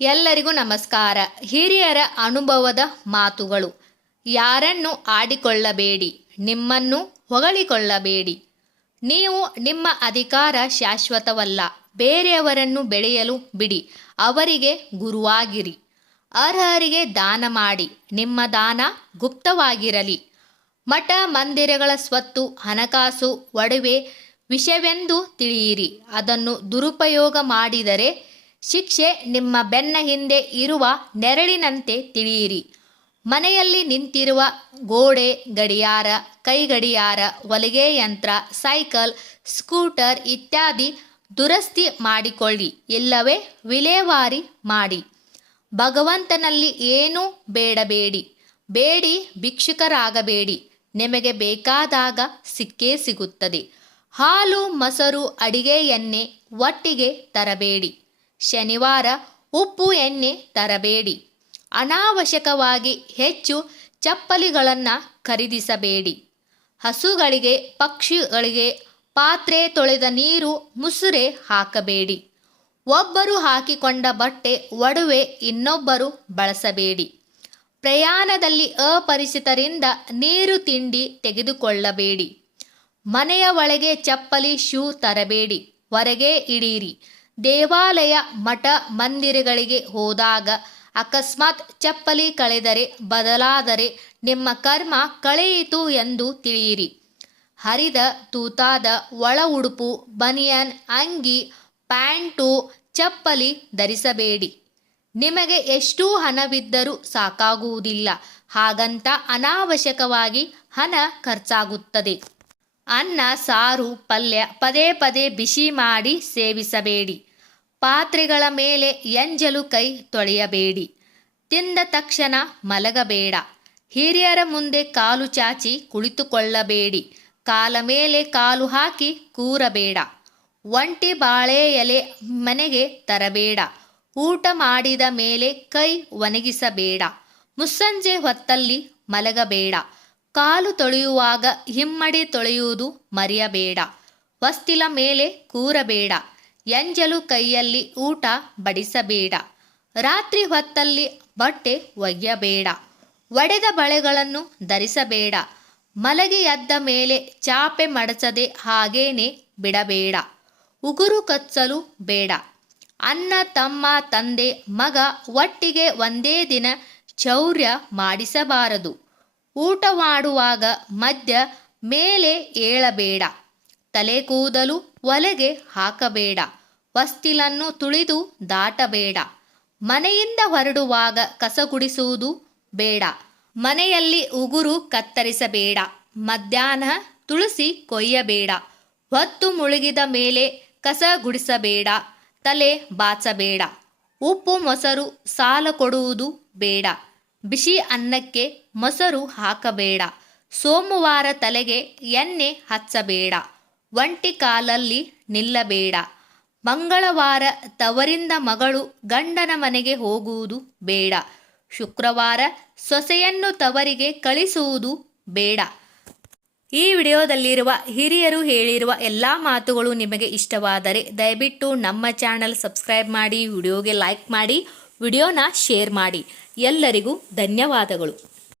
ಎಲ್ಲರಿಗೂ ನಮಸ್ಕಾರ. ಹಿರಿಯರ ಅನುಭವದ ಮಾತುಗಳು. ಯಾರನ್ನು ಆಡಿಕೊಳ್ಳಬೇಡಿ, ನಿಮ್ಮನ್ನು ಹೊಗಳಿಕೊಳ್ಳಬೇಡಿ. ನೀವು ನಿಮ್ಮ ಅಧಿಕಾರ ಶಾಶ್ವತವಲ್ಲ. ಬೇರೆಯವರನ್ನು ಬೆಳೆಯಲು ಬಿಡಿ, ಅವರಿಗೆ ಗುರುವಾಗಿರಿ. ಅರ್ಹರಿಗೆ ದಾನ ಮಾಡಿ, ನಿಮ್ಮ ದಾನ ಗುಪ್ತವಾಗಿರಲಿ. ಮಠ ಮಂದಿರಗಳ ಸ್ವತ್ತು, ಹಣಕಾಸು, ಒಡವೆ ವಿಷಯವೆಂದು ತಿಳಿಯಿರಿ. ಅದನ್ನು ದುರುಪಯೋಗ ಮಾಡಿದರೆ ಶಿಕ್ಷೆ ನಿಮ್ಮ ಬೆನ್ನ ಹಿಂದೆ ಇರುವ ನೆರಳಿನಂತೆ ತಿಳಿಯಿರಿ. ಮನೆಯಲ್ಲಿ ನಿಂತಿರುವ ಗೋಡೆ ಗಡಿಯಾರ, ಕೈಗಡಿಯಾರ, ಹೊಲಿಗೆ ಯಂತ್ರ, ಸೈಕಲ್, ಸ್ಕೂಟರ್ ಇತ್ಯಾದಿ ದುರಸ್ತಿ ಮಾಡಿಕೊಳ್ಳಿ, ಇಲ್ಲವೇ ವಿಲೇವಾರಿ ಮಾಡಿ. ಭಗವಂತನಲ್ಲಿ ಏನೂ ಬೇಡಬೇಡಿ, ಬೇಡಿ ಭಿಕ್ಷುಕರಾಗಬೇಡಿ. ನಿಮಗೆ ಬೇಕಾದಾಗ ಸಿಕ್ಕೇ ಸಿಗುತ್ತದೆ. ಹಾಲು ಮೊಸರು ಅಡಿಗೆ ಎಣ್ಣೆ ಒಟ್ಟಿಗೆ ತರಬೇಡಿ. ಶನಿವಾರ ಉಪ್ಪು ಎಣ್ಣೆ ತರಬೇಡಿ. ಅನಾವಶ್ಯಕವಾಗಿ ಹೆಚ್ಚು ಚಪ್ಪಲಿಗಳನ್ನು ಖರೀದಿಸಬೇಡಿ. ಹಸುಗಳಿಗೆ ಪಕ್ಷಿಗಳಿಗೆ ಪಾತ್ರೆ ತೊಳೆದ ನೀರು ಮುಸುರೆ ಹಾಕಬೇಡಿ. ಒಬ್ಬರು ಹಾಕಿಕೊಂಡ ಬಟ್ಟೆ ಒಡವೆ ಇನ್ನೊಬ್ಬರು ಬಳಸಬೇಡಿ. ಪ್ರಯಾಣದಲ್ಲಿ ಅಪರಿಚಿತರಿಂದ ನೀರು ತಿಂಡಿ ತೆಗೆದುಕೊಳ್ಳಬೇಡಿ. ಮನೆಯ ಒಳಗೆ ಚಪ್ಪಲಿ ಶೂ ತರಬೇಡಿ, ಹೊರಗೆ ಇಡೀರಿ. ದೇವಾಲಯ ಮಠ ಮಂದಿರಗಳಿಗೆ ಹೋದಾಗ ಅಕಸ್ಮಾತ್ ಚಪ್ಪಲಿ ಕಳೆದರೆ ಬದಲಾದರೆ ನಿಮ್ಮ ಕರ್ಮ ಕಳೆಯಿತು ಎಂದು ತಿಳಿಯಿರಿ. ಹರಿದ ತೂತಾದ ಒಳ ಉಡುಪು, ಬನಿಯನ್, ಅಂಗಿ, ಪ್ಯಾಂಟು, ಚಪ್ಪಲಿ ಧರಿಸಬೇಡಿ. ನಿಮಗೆ ಎಷ್ಟು ಹಣವಿದ್ದರೂ ಸಾಕಾಗುವುದಿಲ್ಲ. ಹಾಗಂತ ಅನಾವಶ್ಯಕವಾಗಿ ಹಣ ಖರ್ಚಾಗುತ್ತದೆ. ಅನ್ನ ಸಾರು ಪಲ್ಯ ಪದೇ ಪದೇ ಬಿಸಿ ಮಾಡಿ ಸೇವಿಸಬೇಡಿ. ಪಾತ್ರೆಗಳ ಮೇಲೆ ಎಂಜಲು ಕೈ ತೊಳೆಯಬೇಡಿ. ತಿಂದ ತಕ್ಷಣ ಮಲಗಬೇಡ. ಹಿರಿಯರ ಮುಂದೆ ಕಾಲು ಚಾಚಿ ಕುಳಿತುಕೊಳ್ಳಬೇಡಿ. ಕಾಲ ಮೇಲೆ ಕಾಲು ಹಾಕಿ ಕೂರಬೇಡ. ಒಂಟಿ ಬಾಳೆ ಎಲೆ ಮನೆಗೆ ತರಬೇಡ. ಊಟ ಮಾಡಿದ ಮೇಲೆ ಕೈ ಒಣಗಿಸಬೇಡ. ಮುಸ್ಸಂಜೆ ಹೊತ್ತಲ್ಲಿ ಮಲಗಬೇಡ. ಕಾಲು ತೊಳೆಯುವಾಗ ಹಿಮ್ಮಡಿ ತೊಳೆಯುವುದು ಮರೆಯಬೇಡ. ಹೊಸ್ತಿಲ ಮೇಲೆ ಕೂರಬೇಡ. ಎಂಜಲು ಕೈಯಲ್ಲಿ ಊಟ ಬಡಿಸಬೇಡ. ರಾತ್ರಿ ಹೊತ್ತಲ್ಲಿ ಬಟ್ಟೆ ಒಗೆಯಬೇಡ. ಒಡೆದ ಬಳೆಗಳನ್ನು ಧರಿಸಬೇಡ. ಮಲಗಿ ಎದ್ದ ಮೇಲೆ ಚಾಪೆ ಮಡಚದೆ ಹಾಗೇನೆ ಬಿಡಬೇಡ. ಉಗುರು ಕಚ್ಚಲು ಬೇಡ. ಅಣ್ಣ ತಮ್ಮ ತಂದೆ ಮಗ ಒಟ್ಟಿಗೆ ಒಂದೇ ದಿನ ಚೌರ್ಯ ಮಾಡಿಸಬಾರದು. ಊಟ ಮಾಡುವಾಗ ಮಧ್ಯ ಮೇಲೆ ಏಳಬೇಡ. ತಲೆ ಕೂದಲು ಒಲೆಗೆ ಹಾಕಬೇಡ. ಹೊಸ್ತಿಲನ್ನು ತುಳಿದು ದಾಟಬೇಡ. ಮನೆಯಿಂದ ಹೊರಡುವಾಗ ಕಸಗುಡಿಸುವುದು ಬೇಡ. ಮನೆಯಲ್ಲಿ ಉಗುರು ಕತ್ತರಿಸಬೇಡ. ಮಧ್ಯಾಹ್ನ ತುಳಸಿ ಕೊಯ್ಯಬೇಡ. ಹೊತ್ತು ಮುಳುಗಿದ ಮೇಲೆ ಕಸ ಗುಡಿಸಬೇಡ. ತಲೆ ಬಾಚಬೇಡ. ಉಪ್ಪು ಮೊಸರು ಸಾಲ ಕೊಡುವುದು ಬೇಡ. ಬಿಸಿ ಅನ್ನಕ್ಕೆ ಮೊಸರು ಹಾಕಬೇಡ. ಸೋಮವಾರ ತಲೆಗೆ ಎಣ್ಣೆ ಹಚ್ಚಬೇಡ. ಒಂಟಿ ಕಾಲಲ್ಲಿ ನಿಲ್ಲಬೇಡ. ಮಂಗಳವಾರ ತವರಿಂದ ಮಗಳು ಗಂಡನ ಮನೆಗೆ ಹೋಗುವುದು ಬೇಡ. ಶುಕ್ರವಾರ ಸೊಸೆಯನ್ನು ತವರಿಗೆ ಕಳಿಸುವುದು ಬೇಡ. ಈ ವಿಡಿಯೋದಲ್ಲಿರುವ ಹಿರಿಯರು ಹೇಳಿರುವ ಎಲ್ಲ ಮಾತುಗಳು ನಿಮಗೆ ಇಷ್ಟವಾದರೆ ದಯವಿಟ್ಟು ನಮ್ಮ ಚಾನಲ್ ಸಬ್ಸ್ಕ್ರೈಬ್ ಮಾಡಿ, ವಿಡಿಯೋಗೆ ಲೈಕ್ ಮಾಡಿ, ವಿಡಿಯೋನ ಶೇರ್ ಮಾಡಿ. ಎಲ್ಲರಿಗೂ ಧನ್ಯವಾದಗಳು.